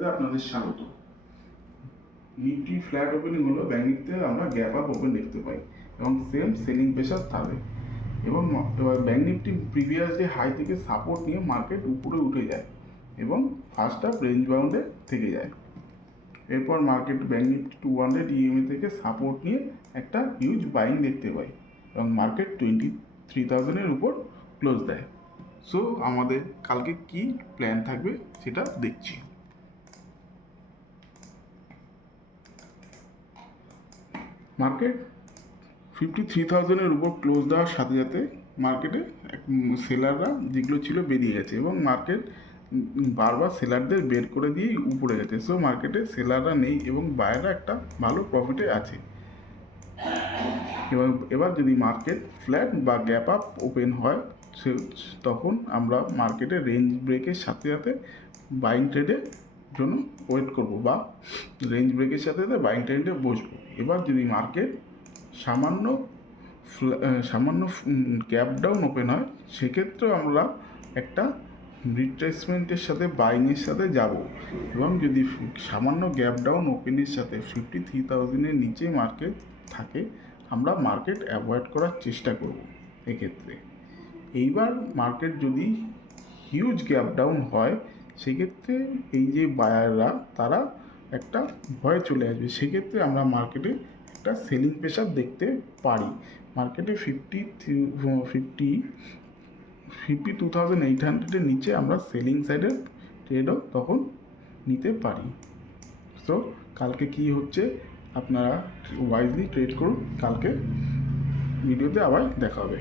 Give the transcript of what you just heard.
এন্টারপ্রাইজে আপনাদের স্বাগত। Nifty flat opening হলো, ব্যাংক নিফটিতে আমরা গ্যাপ আপ ওপেন দেখতে পাই এবং সেম সেলিং প্রেশার থাকে এবং এবার bank Nifty previous day high থেকে সাপোর্ট নিয়ে মার্কেট উপরে উঠে যায় এবং ফার্স্ট হাফ রেঞ্জ বাউন্ডে থেকে যায়। এরপর মার্কেট ব্যাংক নিফটি 200 ইএমএ থেকে সাপোর্ট নিয়ে একটা হিউজ বাইং দেখতে পাই এবং মার্কেট 23,000-এর উপর ক্লোজ দেয়। সো আমাদের কালকে কি প্ল্যান থাকবে সেটা দেখছি। মার্কেট 53,000-এর উপর ক্লোজ দেওয়ার সাথে সাথে মার্কেটে সেলাররা যেগুলো ছিল বেরিয়ে গেছে এবং মার্কেট বারবার সেলারদের বের করে দিয়েই উপরে গেছে। সো মার্কেটে সেলাররা নেই এবং বায়াররা একটা ভালো প্রফিটে আছে। এবার যদি মার্কেট ফ্ল্যাট বা গ্যাপ আপ ওপেন হয় তখন আমরা মার্কেটে রেঞ্জ ব্রেকের সাথে সাথে বাইং ট্রেডের জন্য ওয়েট করব বা রেঞ্জ ব্রেকের সাথে সাথে বাইং ট্রেডে বসবো। এবার যদি মার্কেট সামান্য গ্যাপ ডাউন ওপেন হয় সেক্ষেত্রেও আমরা একটা রিট্রেসমেন্টের সাথে বাইংয়ের সাথে যাব এবং যদি সামান্য গ্যাপ ডাউন ওপেনের সাথে 53,000-এর নিচে মার্কেট থাকে আমরা মার্কেট অ্যাভয়েড করার চেষ্টা করব। এক্ষেত্রে এইবার মার্কেট যদি হিউজ গ্যাপ ডাউন হয় সেক্ষেত্রে এই যে বায়াররা তারা একটা ভয়ে চলে আসবে, সেক্ষেত্রে আমরা মার্কেটে একটা সেলিং প্রেশার দেখতে পারি। মার্কেটে 52,800-এর নিচে আমরা সেলিং সাইডের ট্রেডও তখন নিতে পারি। সো কালকে কি হচ্ছে আপনারা ওয়াইজলি ট্রেড করুন, কালকে ভিডিওতে আবার দেখা হবে।